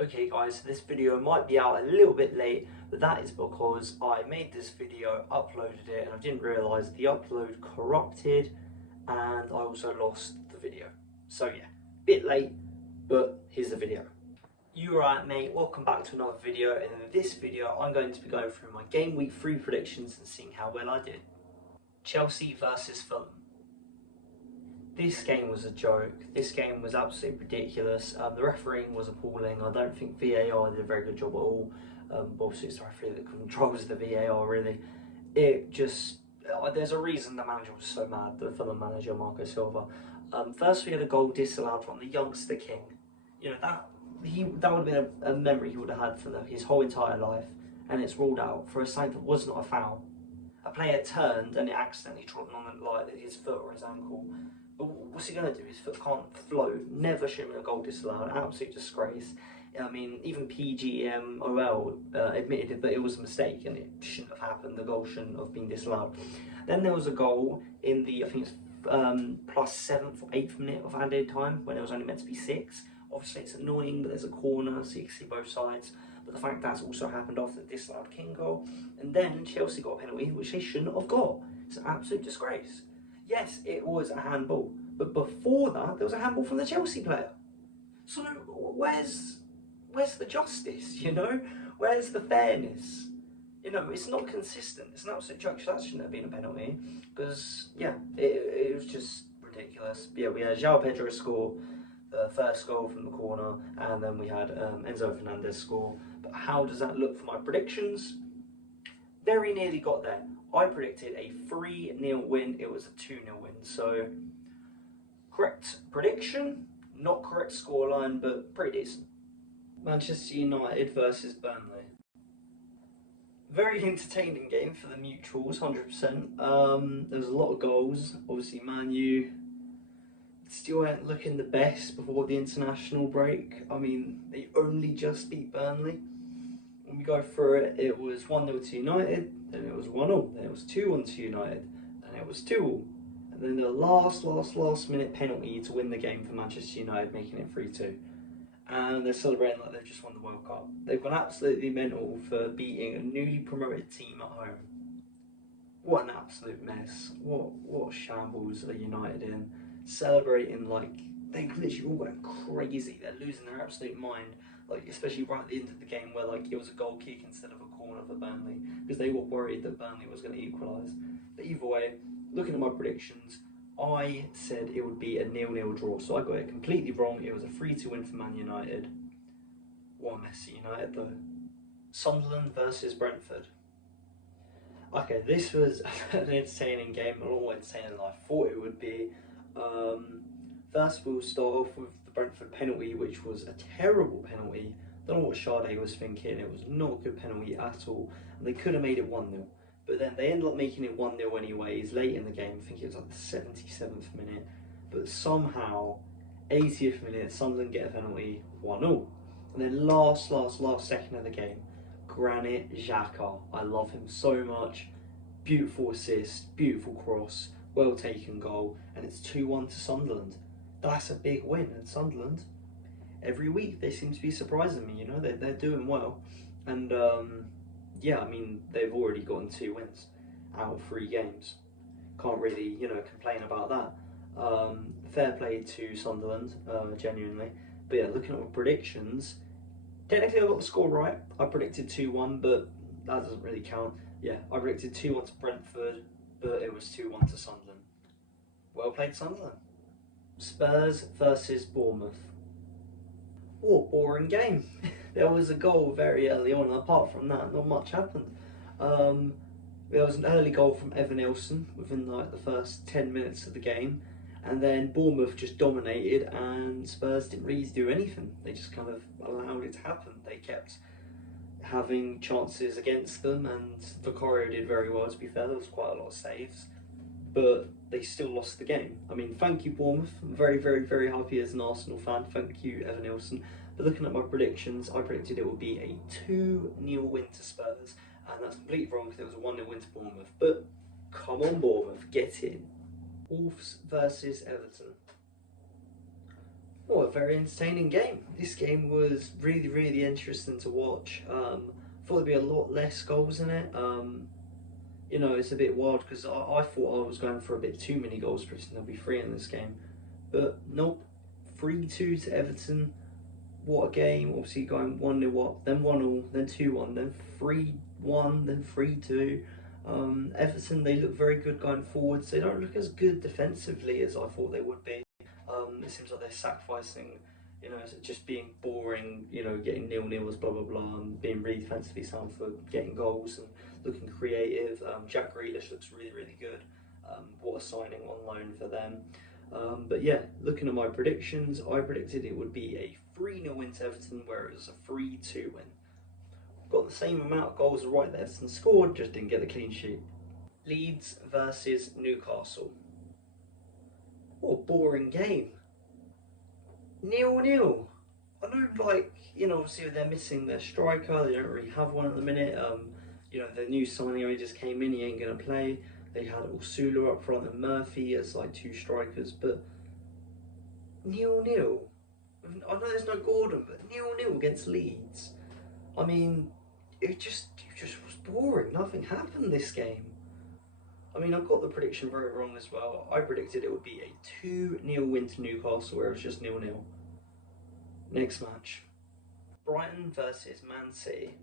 Okay guys, so this video might be out a little bit late, but that is because I made this video, uploaded it, and I didn't realise the upload corrupted and I also lost the video. So yeah, bit late, but here's the video. You alright mate, welcome back to another video, and in this video I'm going to be going through my game week 3 predictions and seeing how well I did. Chelsea versus Fulham. This game was a joke. This game was absolutely ridiculous. The refereeing was appalling. I don't think VAR did a very good job at all. Obviously it's the referee that controls the VAR really. It just, there's a reason the manager was so mad, the Fulham manager, Marco Silva. First we had a goal disallowed from the youngster king. You know, that would have been a memory he would have had for his whole entire life, and it's ruled out for a something that was not a foul. A player turned and it accidentally trod on his foot or his ankle. But what's he going to do? His foot can't float. Never should have been a goal disallowed. Absolute disgrace. I mean, even PGMOL admitted that it was a mistake and it shouldn't have happened. The goal shouldn't have been disallowed. Then there was a goal in the, I think it's plus 7th or 8th minute of added time when it was only meant to be 6. Obviously it's annoying that there's a corner so you can see both sides. But the fact that's also happened after the disallowed King goal. And then Chelsea got a penalty which they shouldn't have got. It's an absolute disgrace. Yes, it was a handball, but before that, there was a handball from the Chelsea player. So where's the justice, you know? Where's the fairness? You know, it's not consistent. It's an absolute joke. That shouldn't have been a penalty, because, yeah, it was just ridiculous. But yeah, we had João Pedro score the first goal from the corner, and then we had Enzo Fernandez score. But how does that look for my predictions? Very nearly got there. I predicted a 3-0 win, it was a 2-0 win, so correct prediction, not correct scoreline, but pretty decent. Manchester United versus Burnley. Very entertaining game for the neutrals, 100%. There was a lot of goals. Obviously Man U still weren't looking the best before the international break. I mean, they only just beat Burnley. When we go through it, it was 1-0 to United, then it was 1-0, then it was 2-1 to United, then it was 2-2, and then the last minute penalty to win the game for Manchester United, making it 3-2. And they're celebrating like they've just won the World Cup. They've gone absolutely mental for beating a newly promoted team at home. What an absolute mess. What shambles are United in. Celebrating like, they literally all went crazy. They're losing their absolute mind. Like, especially right at the end of the game where like it was a goal kick instead of a corner for Burnley, because they were worried that Burnley was going to equalise. But either way, looking at my predictions, I said it would be a 0-0 draw, so I got it completely wrong. It was a 3-2 win for Man United. What a messy United though. Sunderland versus Brentford. Okay, this was an entertaining game, a lot more entertaining than I thought it would be. First we'll start off with the Brentford penalty, which was a terrible penalty. Don't know what Sade was thinking. It was not a good penalty at all, and they could have made it 1-0. But then they ended up making it 1-0 anyways, late in the game. I think it was like the 77th minute. But somehow, 80th minute, Sunderland get a penalty, 1-0. And then last second of the game, Granit Xhaka. I love him so much. Beautiful assist, beautiful cross, well taken goal, and it's 2-1 to Sunderland. That's a big win, and Sunderland, every week they seem to be surprising me, you know, they're doing well. And yeah, I mean, they've already gotten 2 wins out of 3 games. Can't really, you know, complain about that. Fair play to Sunderland, genuinely. But yeah, looking at my predictions, technically I got the score right. I predicted 2-1, but that doesn't really count. Yeah, I predicted 2-1 to Brentford, but it was 2-1 to Sunderland. Well played, Sunderland. Spurs versus Bournemouth. Oh, boring game. There was a goal very early on, and apart from that, not much happened. There was an early goal from Evan Nilsson within like the first 10 minutes of the game, and then Bournemouth just dominated, and Spurs didn't really do anything. They just kind of allowed it to happen. They kept having chances against them, and Vicario did very well, to be fair. There was quite a lot of saves, but they still lost the game. I mean, thank you Bournemouth. I'm very happy as an Arsenal fan. Thank you Evan Nilsson. But looking at my predictions, I predicted it would be a 2-0 win to Spurs, and that's completely wrong because it was a 1-0 win to Bournemouth. But come on Bournemouth, get in. Wolves versus Everton. What a very entertaining game. This game was really, really interesting to watch. Thought there'd be a lot less goals in it. You know, it's a bit wild because I thought I was going for a bit too many goals, predicting there'll be 3 in this game. But nope, 3-2 to Everton. What a game. Obviously going 1-0 up, then 1-0, then 2-1, then 3-1, then 3-2. Everton, they look very good going forwards. They don't look as good defensively as I thought they would be. It seems like they're sacrificing, you know, just being boring, you know, getting 0-0s, blah blah blah, and being really defensively sound for getting goals and looking creative. Jack Grealish looks really, really good. What a signing on loan for them. But yeah, looking at my predictions, I predicted it would be a 3-0 win to Everton, where it was a 3-2 win. Got the same amount of goals right that Everton scored, just didn't get the clean sheet. Leeds versus Newcastle. What a boring game. 0-0. I know, like, you know, obviously they're missing their striker, they don't really have one at the minute. You know, the new signing only just came in, he ain't going to play. They had Ursula up front and Murphy as like 2 strikers, but 0-0. I know there's no Gordon, but 0-0 against Leeds. I mean, it just was boring. Nothing happened this game. I mean, I got the prediction very wrong as well. I predicted it would be a 2-0 win to Newcastle, where it was just 0-0. Next match. Brighton versus Man City.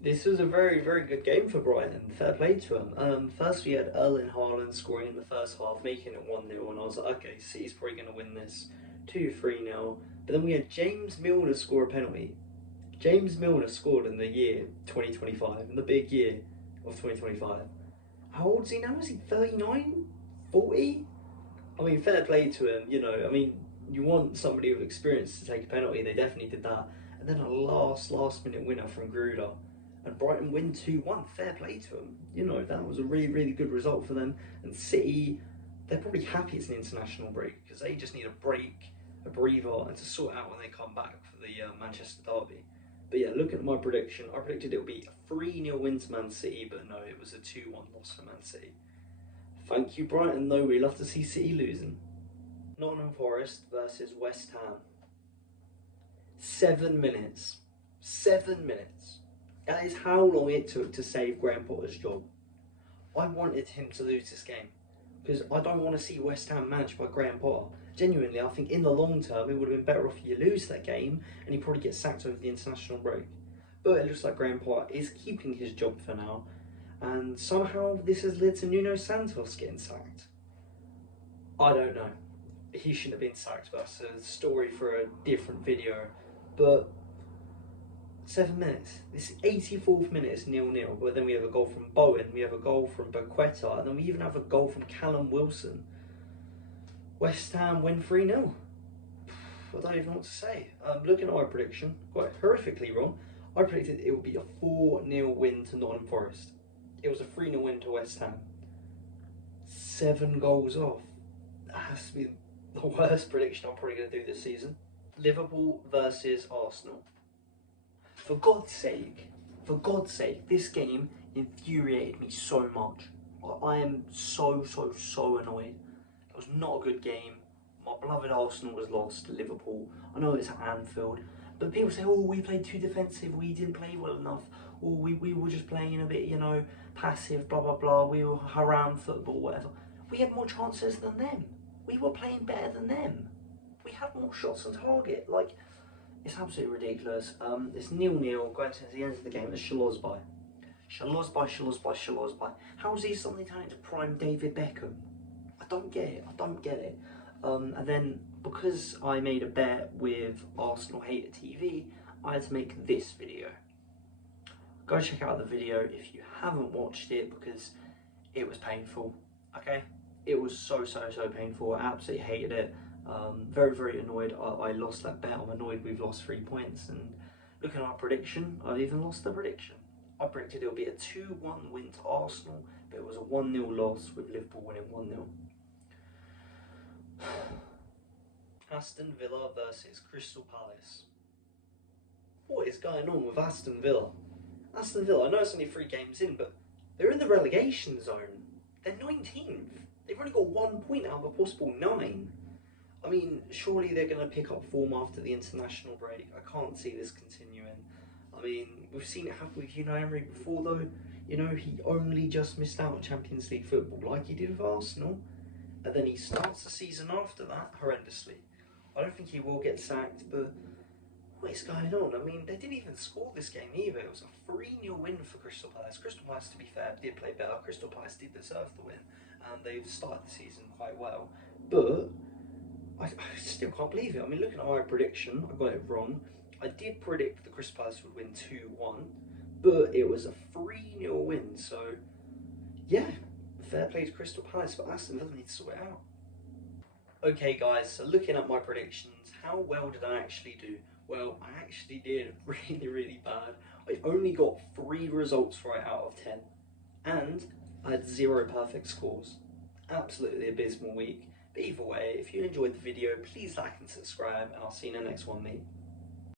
This was a very, very good game for Brighton. Fair play to them. First we had Erling Haaland scoring in the first half, making it 1-0, and I was like, okay, City's probably going to win this 2-3-0. But then we had James Milner score a penalty. James Milner scored in the year 2025, in the big year of 2025. How old is he now? Is he 39? 40? I mean, fair play to him, you know. I mean, you want somebody with experience to take a penalty, they definitely did that. And then a last minute winner from Gruder. And Brighton win 2-1, fair play to them. You know, that was a really, really good result for them. And City, they're probably happy it's an international break, because they just need a break, a breather, and to sort out when they come back for the Manchester derby. But yeah, looking at my prediction, I predicted it would be a 3-0 win to Man City, but no, it was a 2-1 loss for Man City. Thank you, Brighton, though. We love to see City losing. Nottingham Forest versus West Ham. 7 minutes. 7 minutes. That is how long it took to save Graham Potter's job. I wanted him to lose this game, because I don't want to see West Ham managed by Graham Potter. Genuinely, I think in the long term it would have been better off if you lose that game and he probably gets sacked over the international break. But it looks like Graham Potter is keeping his job for now, and somehow this has led to Nuno Santos getting sacked. I don't know. He shouldn't have been sacked, but that's a story for a different video. But 7 minutes. This 84th minute is 0-0, but then we have a goal from Bowen, we have a goal from Paqueta, and then we even have a goal from Callum Wilson. West Ham win 3-0. I don't even know what to say. Looking at my prediction, quite horrifically wrong. I predicted it would be a 4-0 win to Nottingham Forest. It was a 3-0 win to West Ham. 7 goals off. That has to be the worst prediction I'm probably going to do this season. Liverpool versus Arsenal. For God's sake, this game infuriated me so much. I am so annoyed. It was not a good game. My beloved Arsenal was lost to Liverpool. I know it's at Anfield, but people say, oh, we played too defensive, we didn't play well enough, or we were just playing a bit, you know, passive, blah, blah, blah, we were haram football, whatever. We had more chances than them. We were playing better than them. We had more shots on target. Like, it's absolutely ridiculous. It's 0-0 going to the end of the game. It's Shalozbai. How is he suddenly turning into prime David Beckham? I don't get it. And then, because I made a bet with Arsenal Hater TV, I had to make this video. Go check out the video if you haven't watched it, because it was painful, okay? It was so painful. I absolutely hated it. Very annoyed. I lost that bet. I'm annoyed we've lost 3 points. And looking at our prediction, I've even lost the prediction. I predicted it would be a 2-1 win to Arsenal, but it was a 1-0 loss with Liverpool winning 1-0. Aston Villa versus Crystal Palace. What is going on with Aston Villa? Aston Villa, I know it's only 3 games in, but they're in the relegation zone. They're 19th. They've only got 1 point out of a possible 9. I mean, surely they're going to pick up form after the international break. I can't see this continuing. I mean, we've seen it happen with Unai Emery before, though. You know, he only just missed out on Champions League football, like he did with Arsenal, and then he starts the season after that horrendously. I don't think he will get sacked, but what is going on? I mean, they didn't even score this game either. It was a 3-0 win for Crystal Palace. Crystal Palace, to be fair, did play better. Crystal Palace did deserve the win, and they've started the season quite well. But I still can't believe it. I mean, looking at my prediction, I got it wrong. I did predict the Crystal Palace would win 2-1, but it was a 3-0 win. So, yeah, fair play to Crystal Palace, but Aston Villa need to sort it out. Okay, guys, so looking at my predictions, how well did I actually do? Well, I actually did really, really bad. I only got 3 results right out of 10, and I had 0 perfect scores. Absolutely abysmal week. But either way, if you enjoyed the video, please like and subscribe, and I'll see you in the next one, mate.